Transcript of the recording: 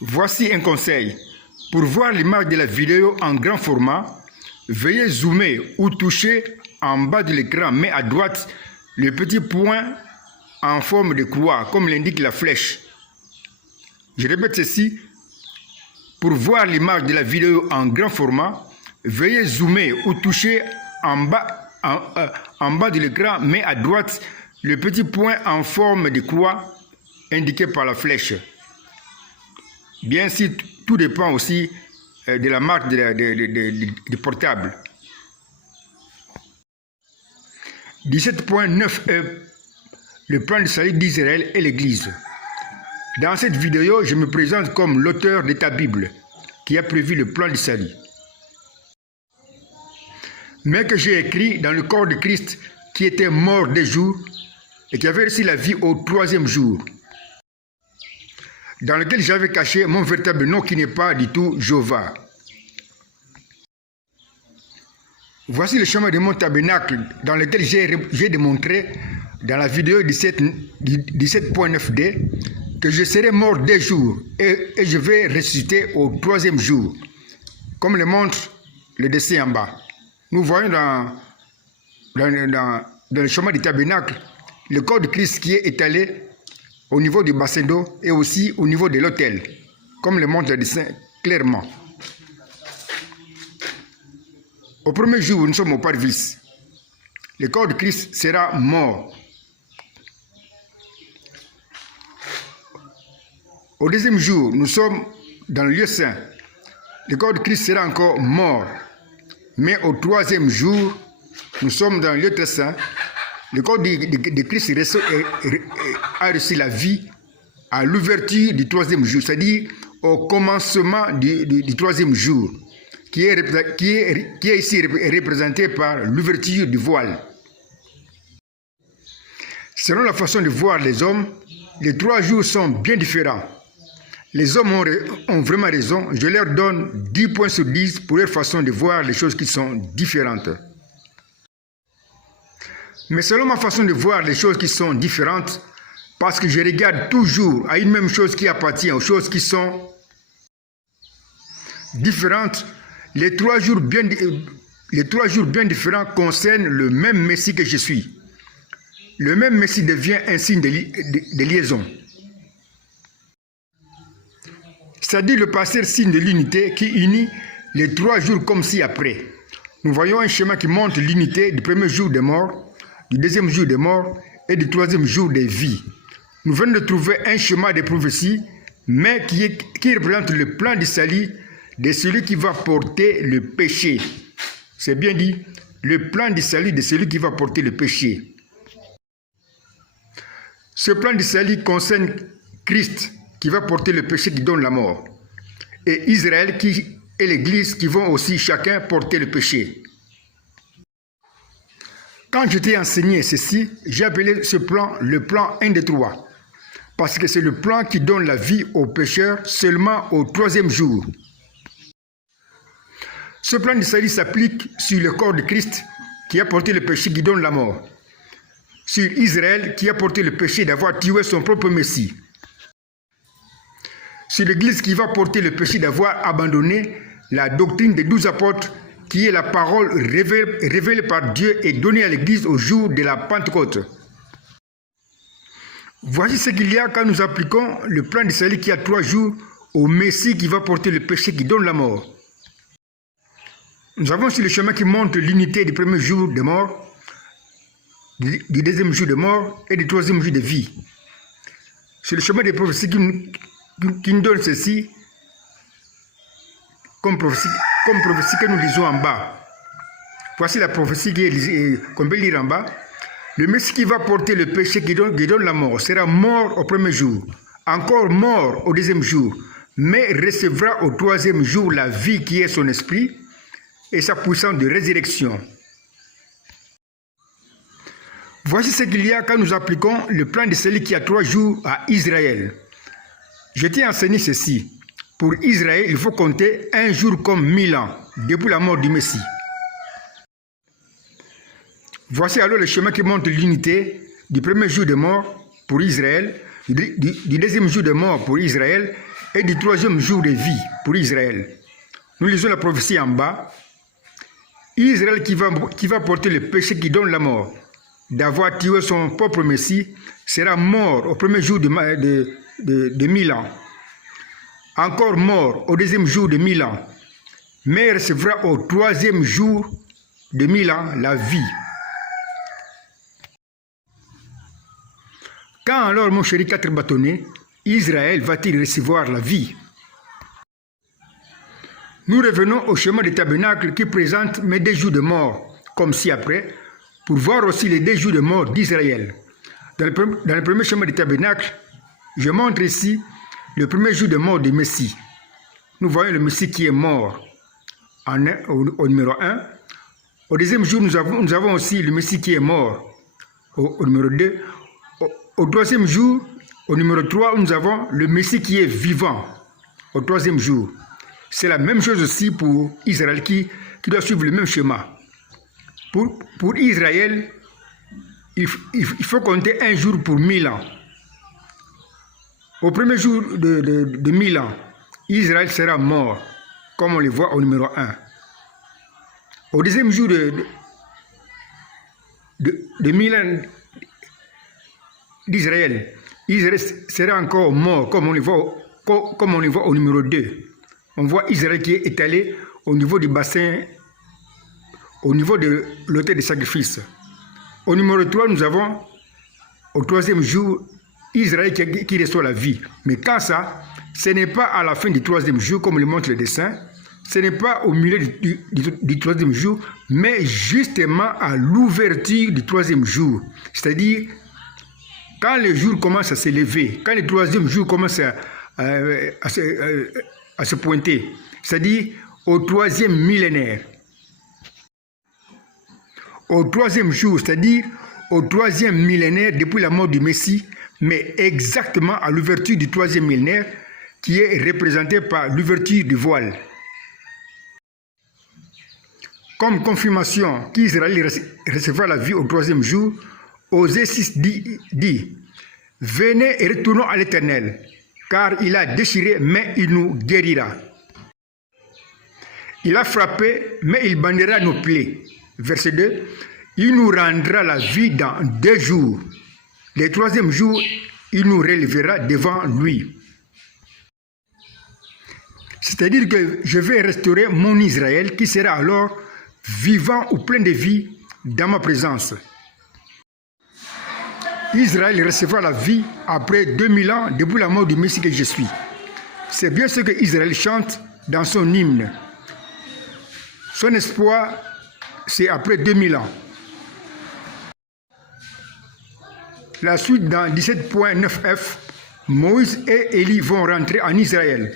Voici un conseil. Pour voir l'image de la vidéo en grand format, veuillez zoomer ou toucher en bas de l'écran, mais à droite, le petit point en forme de croix, comme l'indique la flèche. Je répète ceci. Pour voir l'image de la vidéo en grand format, veuillez zoomer ou toucher en bas de l'écran, mais à droite, le petit point en forme de croix indiqué par la flèche. Bien sûr, tout dépend aussi de la marque du portable. 17.9 est le plan de salut d'Israël et l'Église. Dans cette vidéo, je me présente comme l'auteur de ta Bible qui a prévu le plan du salut, mais que j'ai écrit dans le corps de Christ qui était mort des jours et qui avait reçu la vie au 3e jour, dans lequel j'avais caché mon véritable nom qui n'est pas du tout Jéhovah. Voici le chemin de mon tabernacle dans lequel j'ai démontré dans la vidéo 17.9d que je serai mort des jours et je vais ressusciter au 3e jour, comme le montre le dessin en bas. Nous voyons dans le chemin du tabernacle le corps de Christ qui est étalé au niveau du bassin d'eau et aussi au niveau de l'autel, comme le montre le dessin clairement. Au 1er jour, nous sommes au parvis. Le corps de Christ sera mort. Au 2e jour, nous sommes dans le lieu saint. Le corps de Christ sera encore mort. Mais au 3e jour, nous sommes dans le lieu très saint. Le corps de Christ a reçu la vie à l'ouverture du 3e jour, c'est-à-dire au commencement du 3e jour, qui est ici représenté par l'ouverture du voile. Selon la façon de voir les hommes, les 3 jours sont bien différents. Les hommes ont vraiment raison. Je leur donne 10 points sur 10 pour leur façon de voir les choses qui sont différentes. Mais selon ma façon de voir les choses qui sont différentes, parce que je regarde toujours à une même chose qui appartient aux choses qui sont différentes, les 3 jours bien différents concernent le même Messie que je suis. Le même Messie devient un signe de liaison. C'est-à-dire le pasteur signe de l'unité qui unit les 3 jours comme ci après. Nous voyons un schéma qui montre l'unité du 1er jour des morts, du 2e jour des morts et du 3e jour des vies. Nous venons de trouver un schéma de prophétie, mais qui représente le plan du salut de celui qui va porter le péché. C'est bien dit, le plan du salut de celui qui va porter le péché. Ce plan du salut concerne Christ qui va porter le péché qui donne la mort, et Israël et l'Église qui vont aussi chacun porter le péché. Quand je t'ai enseigné ceci, j'ai appelé ce plan le plan 1 des 3, parce que c'est le plan qui donne la vie aux pécheurs seulement au 3e jour. Ce plan de salut s'applique sur le corps de Christ qui a porté le péché qui donne la mort, sur Israël qui a porté le péché d'avoir tué son propre Messie, sur l'Église qui va porter le péché d'avoir abandonné la doctrine des 12 apôtres qui est la parole révélée par Dieu et donnée à l'Église au jour de la Pentecôte. Voici ce qu'il y a quand nous appliquons le plan de salut qui a 3 jours au Messie qui va porter le péché qui donne la mort. Nous avons sur le chemin qui montre l'unité du 1er jour de mort, du 2e jour de mort et du 3e jour de vie. Sur le chemin des prophéties qui nous donne ceci, comme prophétie que nous lisons en bas. Voici la prophétie qu'on peut lire en bas. Le Messie qui va porter le péché qui donne la mort sera mort au 1er jour, encore mort au 2e jour, mais recevra au 3e jour la vie qui est son esprit et sa puissance de résurrection. Voici ce qu'il y a quand nous appliquons le plan de celui qui a 3 jours à Israël. Je t'ai enseigné ceci. Pour Israël, il faut compter 1 jour comme 1000 ans, depuis la mort du Messie. Voici alors le chemin qui montre l'unité du 1er jour de mort pour Israël, du 2e jour de mort pour Israël et du troisième jour de vie pour Israël. Nous lisons la prophétie en bas. Israël qui va porter le péché qui donne la mort, d'avoir tué son propre Messie, sera mort au premier jour de 1000 ans. Encore mort au deuxième jour de 1000 ans, mais recevra au troisième jour de 1000 ans la vie. Quand alors, mon chéri 4 bâtonnets, Israël va-t-il recevoir la vie? Nous revenons au schéma du tabernacle qui présente mes 2 jours de mort, comme ci-après, pour voir aussi les 2 jours de mort d'Israël. Dans le premier schéma du tabernacle, je montre ici le premier jour de mort du Messie. Nous voyons le Messie qui est mort au numéro 1. Au deuxième jour, nous avons aussi le Messie qui est mort au numéro 2. Au troisième jour, au numéro 3, nous avons le Messie qui est vivant au troisième jour. C'est la même chose aussi pour Israël qui doit suivre le même schéma. Pour Israël, il faut compter 1 jour pour 1000 ans. Au premier jour de 1000 ans, Israël sera mort, comme on le voit au numéro 1. Au deuxième jour de 1000 ans d'Israël, Israël sera encore mort, comme on le voit au numéro 2. On voit Israël qui est étalé au niveau du bassin, au niveau de l'autel de sacrifice. Au numéro 3, nous avons, au troisième jour, Israël qui reçoit la vie. Mais quand ça, ce n'est pas à la fin du troisième jour, comme le montre le dessin, ce n'est pas au milieu du troisième jour, mais justement à l'ouverture du troisième jour. C'est-à-dire, quand le jour commence à se lever, quand le troisième jour commence à se pointer, c'est-à-dire au troisième millénaire. Au troisième jour, c'est-à-dire au troisième millénaire depuis la mort du Messie, mais exactement à l'ouverture du troisième millénaire qui est représenté par l'ouverture du voile. Comme confirmation qu'Israël recevra la vie au troisième jour, Osée 6 dit « Venez et retournons à l'Éternel, car il a déchiré, mais il nous guérira. Il a frappé, mais il bandera nos plaies. » Verset 2, « Il nous rendra la vie dans 2 jours. Le troisième jour, il nous relèvera devant lui. » C'est-à-dire que je vais restaurer mon Israël qui sera alors vivant ou plein de vie dans ma présence. Israël recevra la vie après 2000 ans depuis la mort du Messie que je suis. C'est bien ce que Israël chante dans son hymne. Son espoir, c'est après 2000 ans. La suite dans 17.9f, Moïse et Élie vont rentrer en Israël.